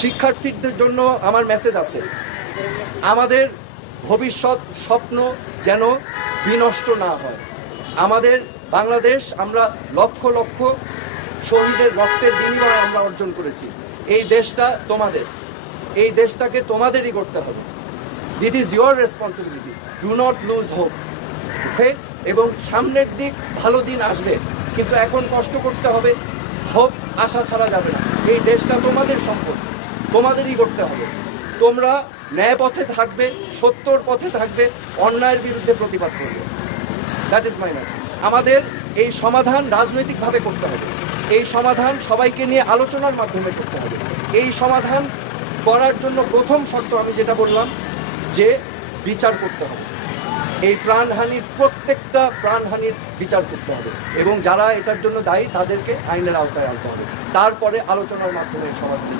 শিক্ষার্থীদের জন্য আমার মেসেজ আছে, আমাদের ভবিষ্যৎ স্বপ্ন যেন বিনষ্ট না হয়। আমাদের বাংলাদেশ আমরা লক্ষ লক্ষ শহীদের রক্তের বিনিময়ে আমরা অর্জন করেছি। এই দেশটা তোমাদের, এই দেশটাকে তোমাদেরই করতে হবে। This is your responsibility, do not lose hope. Okay, এবং সামনের দিক ভালো দিন আসবে, কিন্তু এখন কষ্ট করতে হবে, হোপ আশা ছাড়া যাবে না। এই দেশটা তোমাদের সম্পদ, তোমাদেরই করতে হবে। তোমরা ন্যায় পথে থাকবে, সত্যর পথে থাকবে, অন্যায়ের বিরুদ্ধে প্রতিবাদ করবে। That is my message. আমাদের এই সমাধান রাজনৈতিকভাবে করতে হবে, এই সমাধান সবাইকে নিয়ে আলোচনার মাধ্যমে করতে হবে। এই সমাধান করার জন্য প্রথম শর্ত আমি যেটা বললাম, যে বিচার করতে হবে। এই প্রাণহানির প্রত্যেকটা প্রাণহানির বিচার করতে হবে এবং যারা এটার জন্য দায়ী তাদেরকে আইনের আওতায় আনতে হবে। তারপরে আলোচনার মাধ্যমে সমাধান